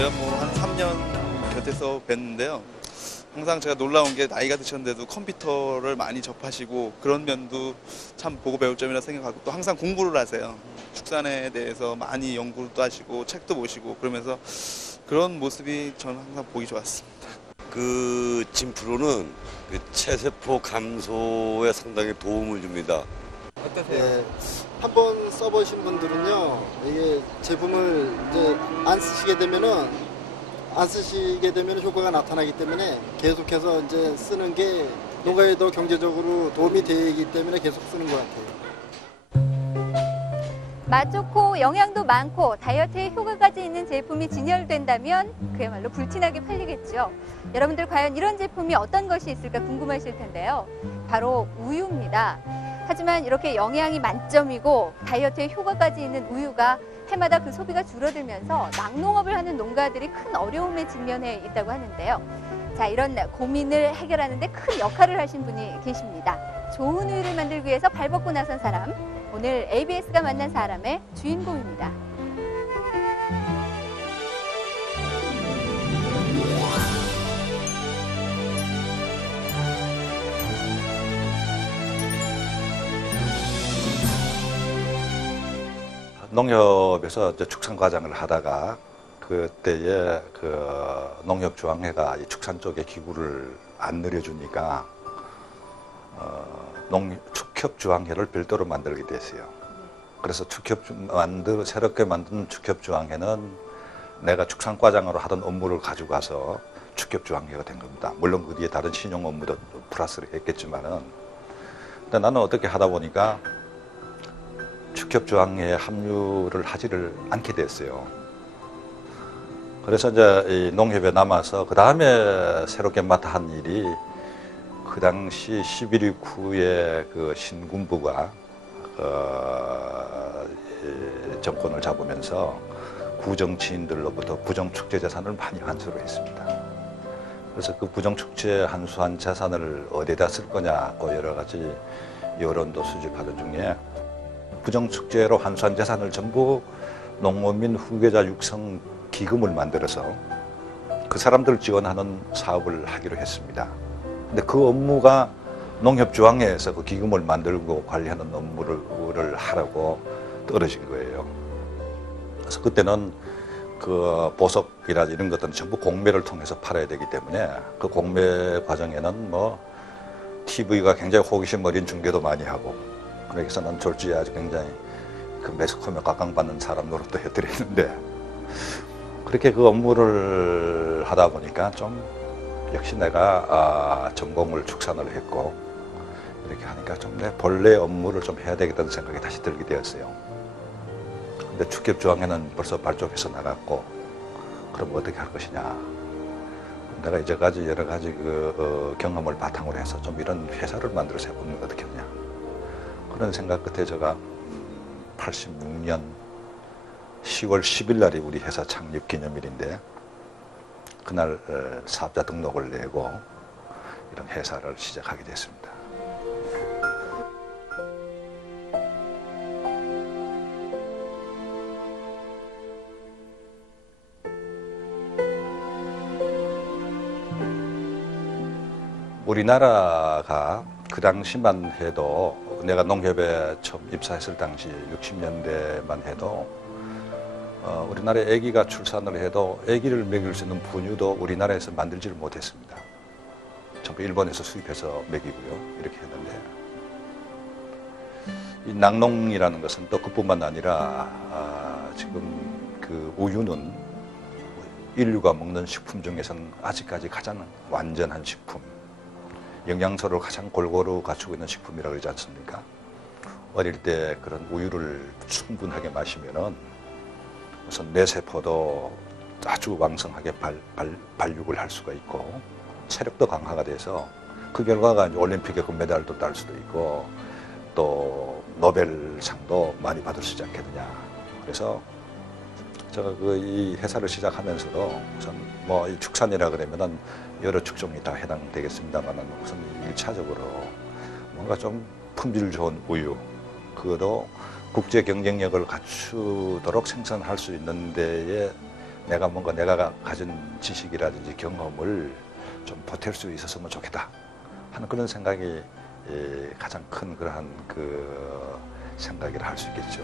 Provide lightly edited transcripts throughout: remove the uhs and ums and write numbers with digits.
제가 뭐 한 3년 곁에서 뵀는데요. 항상 제가 놀라운 게 나이가 드셨는데도 컴퓨터를 많이 접하시고 그런 면도 참 보고 배울 점이라 생각하고 또 항상 공부를 하세요. 축산에 대해서 많이 연구도 하시고 책도 보시고 그러면서 그런 모습이 저는 항상 보기 좋았습니다. 그 진프로는 그 체세포 감소에 상당히 도움을 줍니다. 어떠세요? 예, 한번 써보신 분들은요, 이게 제품을 이제 안 쓰시게 되면은 효과가 나타나기 때문에 계속해서 이제 쓰는 게 농가에 더 경제적으로 도움이 되기 때문에 계속 쓰는 것 같아요. 맛 좋고 영양도 많고 다이어트에 효과까지 있는 제품이 진열된다면 그야말로 불티나게 팔리겠죠. 여러분들 과연 이런 제품이 어떤 것이 있을까 궁금하실 텐데요. 바로 우유입니다. 하지만 이렇게 영양이 만점이고 다이어트에 효과까지 있는 우유가 해마다 그 소비가 줄어들면서 낙농업을 하는 농가들이 큰 어려움에 직면해 있다고 하는데요. 자, 이런 고민을 해결하는 데 큰 역할을 하신 분이 계십니다. 좋은 우유를 만들기 위해서 발벗고 나선 사람, 오늘 ABS가 만난 사람의 주인공입니다. 농협에서 이제 축산과장을 하다가 그때에 그 농협중앙회가 이 축산 쪽에 기구를 안 늘려주니까 축협중앙회를 별도로 만들게 됐어요. 그래서 새롭게 만든 축협중앙회는 내가 축산과장으로 하던 업무를 가지고 가서 축협중앙회가 된 겁니다. 물론 그 뒤에 다른 신용 업무도 플러스를 했겠지만은, 근데 나는 어떻게 하다 보니까 축협중앙회에 합류를 하지를 않게 됐어요. 그래서 이제 이 농협에 남아서 그 다음에 새롭게 맡아 한 일이 그 당시 11.29의 그 신군부가 정권을 잡으면서 구정치인들로부터 부정축제 재산을 많이 환수를 했습니다. 그래서 그 부정축제 환수한 재산을 어디다 쓸 거냐고 여러 가지 여론도 수집하던 중에 부정축제로 환수한 재산을 전부 농어민 후계자 육성 기금을 만들어서 그 사람들을 지원하는 사업을 하기로 했습니다. 근데 그 업무가 농협중앙회에서 그 기금을 만들고 관리하는 업무를 하라고 떨어진 거예요. 그래서 그때는 그 보석이라 이런 것들은 전부 공매를 통해서 팔아야 되기 때문에 그 공매 과정에는 뭐 TV가 굉장히 호기심 어린 중계도 많이 하고, 그래서 난 졸지에 아주 굉장히 그 매스컴에 각광받는 사람 노릇도 해드렸는데, 그렇게 그 업무를 하다 보니까 좀 역시 내가 전공을 축산을 했고 이렇게 하니까 좀 내 본래 업무를 좀 해야 되겠다는 생각이 다시 들게 되었어요. 근데 축협중앙회는 벌써 발족해서 나갔고, 그럼 어떻게 할 것이냐. 내가 이제까지 여러 가지 경험을 바탕으로 해서 좀 이런 회사를 만들어서 해보면 어떻게 하냐. 그런 생각 끝에 제가 86년 10월 10일 날이 우리 회사 창립 기념일인데, 그날 사업자 등록을 내고 이런 회사를 시작하게 됐습니다. 우리나라가 그 당시만 해도, 내가 농협에 처음 입사했을 당시 60년대만 해도 우리나라에 아기가 출산을 해도 아기를 먹일 수 있는 분유도 우리나라에서 만들지를 못했습니다. 전부 일본에서 수입해서 먹이고요. 이렇게 했는데, 이 낙농이라는 것은 또 그뿐만 아니라 지금 그 우유는 인류가 먹는 식품 중에서는 아직까지 가장 완전한 식품, 영양소를 가장 골고루 갖추고 있는 식품이라고 그러지 않습니까? 어릴 때 그런 우유를 충분하게 마시면은 우선 뇌세포도 아주 왕성하게 발육을 할 수가 있고, 체력도 강화가 돼서 그 결과가 이제 올림픽에 금메달도 딸 수도 있고 또 노벨상도 많이 받을 수 있지 않겠느냐. 그래서 제가 이 회사를 시작하면서도 우선 뭐 이 축산이라 그러면은 여러 축종이 다 해당되겠습니다만은 우선 1차적으로 뭔가 좀 품질 좋은 우유, 그것도 국제 경쟁력을 갖추도록 생산할 수 있는 데에 내가 가진 지식이라든지 경험을 좀 보탤 수 있었으면 좋겠다 하는 그런 생각이 가장 큰 그러한 그 생각이라 할 수 있겠죠.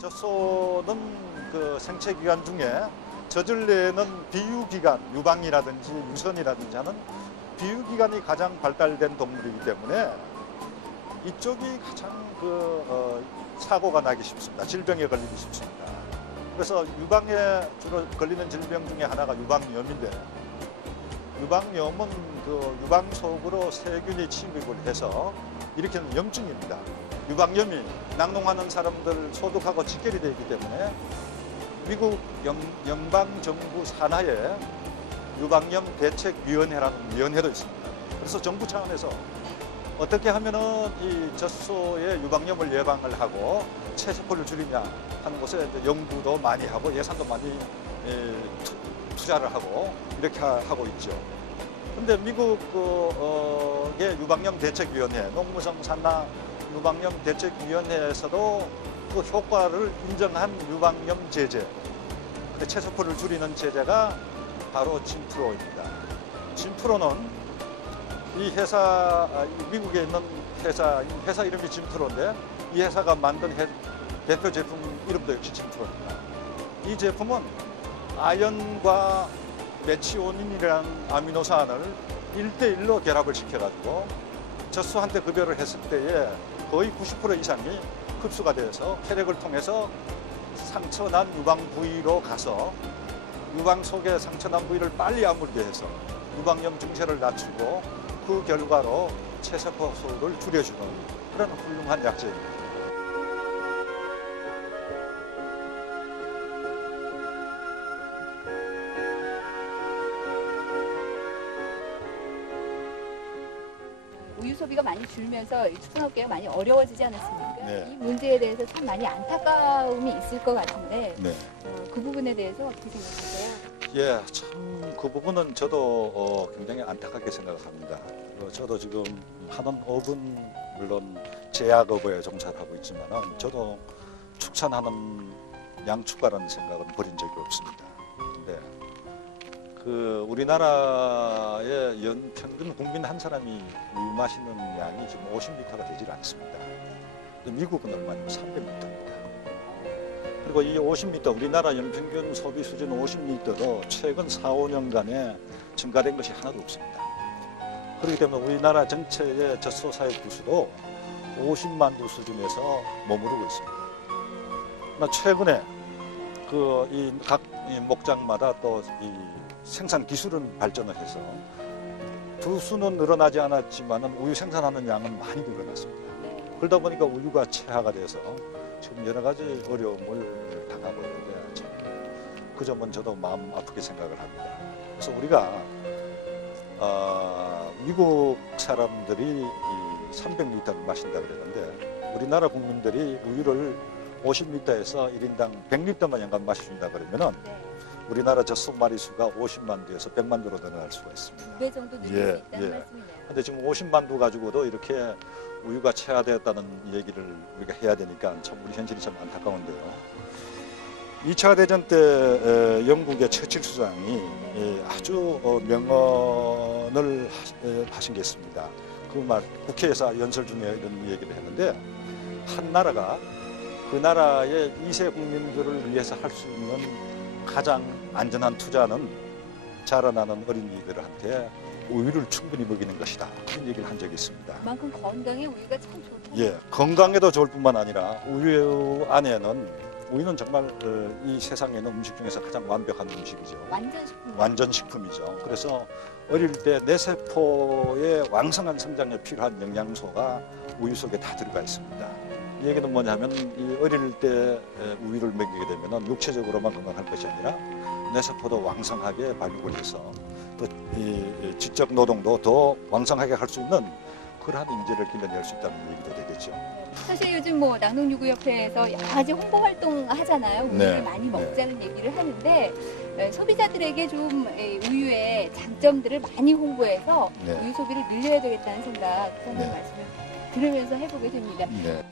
젖소는 그 생체 기관 중에 젖을 내는 비유기관, 유방이라든지 유선이라든지 하는 비유기관이 가장 발달된 동물이기 때문에 이쪽이 가장 사고가 나기 쉽습니다. 질병에 걸리기 쉽습니다. 그래서 유방에 주로 걸리는 질병 중에 하나가 유방염인데, 유방염은 그 유방 속으로 세균이 침입을 해서 일으키는 염증입니다. 유방염이 낙농하는 사람들 소득하고 직결이 되어 있기 때문에 미국 연방정부 산하에 유방염 대책위원회라는 위원회도 있습니다. 그래서 정부 차원에서 어떻게 하면은 이 젖소의 유방염을 예방을 하고 체세포를 줄이냐 하는 곳에 연구도 많이 하고 예산도 많이 투자를 하고 이렇게 하고 있죠. 근데 미국의 유방염 대책위원회, 농무성 산하 유방염 대책위원회에서도 그 효과를 인정한 유방염 제재, 체세포를 줄이는 제재가 바로 진프로입니다. 진프로는 이 회사, 미국에 있는 회사 이름이 진프로인데 이 회사가 만든 대표 제품 이름도 역시 진프로입니다. 이 제품은 아연과 메치오닌이라는 아미노산을 1대1로 결합을 시켜가지고 젖소한테 급여를 했을 때에 거의 90% 이상이 흡수가 돼서 혈액을 통해서 상처난 유방 부위로 가서 유방 속에 상처난 부위를 빨리 아물게 해서 유방염 증세를 낮추고 그 결과로 체세포 수를 줄여주는 그런 훌륭한 약제입니다. 우유 소비가 많이 줄면서 축산업계가 많이 어려워지지 않았습니까? 네. 이 문제에 대해서 참 많이 안타까움이 있을 것 같은데 네. 그 부분에 대해서 어떻게 생각하세요? 예, 참 그 부분은 저도 굉장히 안타깝게 생각합니다. 저도 지금 하는 업은 물론 제약업에 종사를 하고 있지만은 저도 축산하는 양축가라는 생각은 버린 적이 없습니다. 근데 그 우리나라의 연평균 국민 한 사람이 우유 마시는 양이 지금 50리터가 되질 않습니다. 미국은 얼마냐면 300리터입니다. 그리고 이 50리터, 우리나라 연평균 소비 수준 50리터도 최근 4, 5년간에 증가된 것이 하나도 없습니다. 그렇기 때문에 우리나라 전체의 젖소 사육 부수도 50만 두 수준에서 머무르고 있습니다. 그러나 최근에 각 목장마다 또 이 생산 기술은 발전을 해서 두수는 늘어나지 않았지만은 우유 생산하는 양은 많이 늘어났습니다. 그러다 보니까 우유가 최하가 돼서 지금 여러 가지 어려움을 당하고 있는데 참 그 점은 저도 마음 아프게 생각을 합니다. 그래서 우리가 미국 사람들이 300리터를 마신다 그러는데 우리나라 국민들이 우유를 50리터에서 1인당 100리터만 연간 마셔준다 그러면은 우리나라 젖소 마리수가 50만 두에서 100만 두로 늘어날 수가 있습니다. 2배 정도 늘릴 수 있다는 말씀이네요. 근데 지금 50만 두 가지고도 이렇게 우유가 체화되었다는 얘기를 우리가 해야 되니까 참 우리 현실이 참 안타까운데요. 2차 대전 때 영국의 처칠 수장이 아주 명언을 하신 게 있습니다. 그 말 국회에서 연설 중에 이런 얘기를 했는데 한 나라가 그 나라의 2세 국민들을 위해서 할 수 있는 가장 안전한 투자는 자라나는 어린이들한테 우유를 충분히 먹이는 것이다. 그런 얘기를 한 적이 있습니다. 그만큼 건강에 우유가 참 좋다. 예, 건강에도 좋을 뿐만 아니라 우유 안에는 우유는 정말 이 세상에 있는 음식 중에서 가장 완벽한 음식이죠. 완전 식품이죠. 그래서 어릴 때 뇌세포의 왕성한 성장에 필요한 영양소가 우유 속에 다 들어가 있습니다. 이 얘기는 뭐냐면 이 어릴 때 우유를 먹이게 되면 육체적으로만 건강할 것이 아니라 뇌세포도 왕성하게 발육을 해서 또 이 지적 노동도 더 왕성하게 할 수 있는 그러한 인재를 길러낼 수 있다는 얘기도 되겠죠. 사실 요즘 뭐 낙농유구협회에서 여러 가지 홍보 활동 하잖아요. 우유를 많이 먹자는 얘기를 하는데 소비자들에게 좀 우유의 장점들을 많이 홍보해서 네. 우유 소비를 늘려야 되겠다는 생각 선생님 네. 말씀을 들으면서 해보게 됩니다. 네.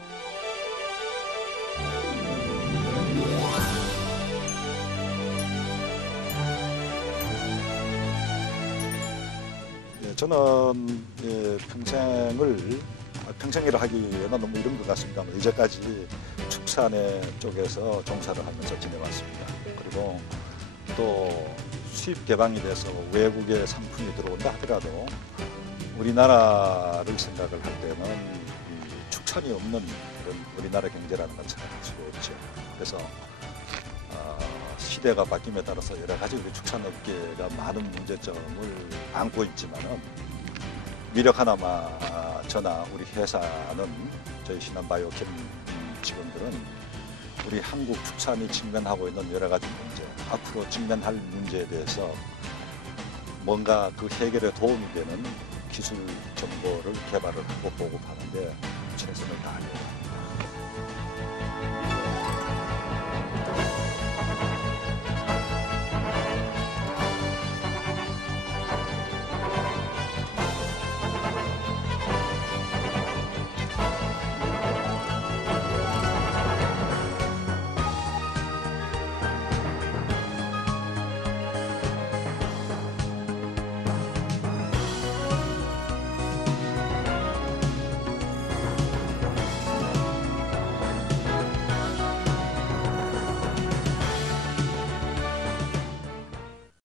예, 저는 평생이라 하기에는 너무 이른 것 같습니다만 이제까지 축산의 쪽에서 종사를 하면서 지내왔습니다. 그리고 또 수입 개방이 돼서 외국의 상품이 들어온다 하더라도 우리나라를 생각을 할 때는 이 축산이 없는 그런 우리나라 경제라는 걸 생각할 수가 없죠. 그래서 시대가 바뀜에 따라서 여러 가지 우리 축산업계가 많은 문제점을 안고 있지만은 미력 하나마저나 우리 회사는 저희 신한바이오캠 직원들은 우리 한국 축산이 직면하고 있는 여러 가지 문제, 앞으로 직면할 문제에 대해서 뭔가 그 해결에 도움이 되는 기술 정보를 개발을 하고 보급하는데 최선을 다하려고 합니다.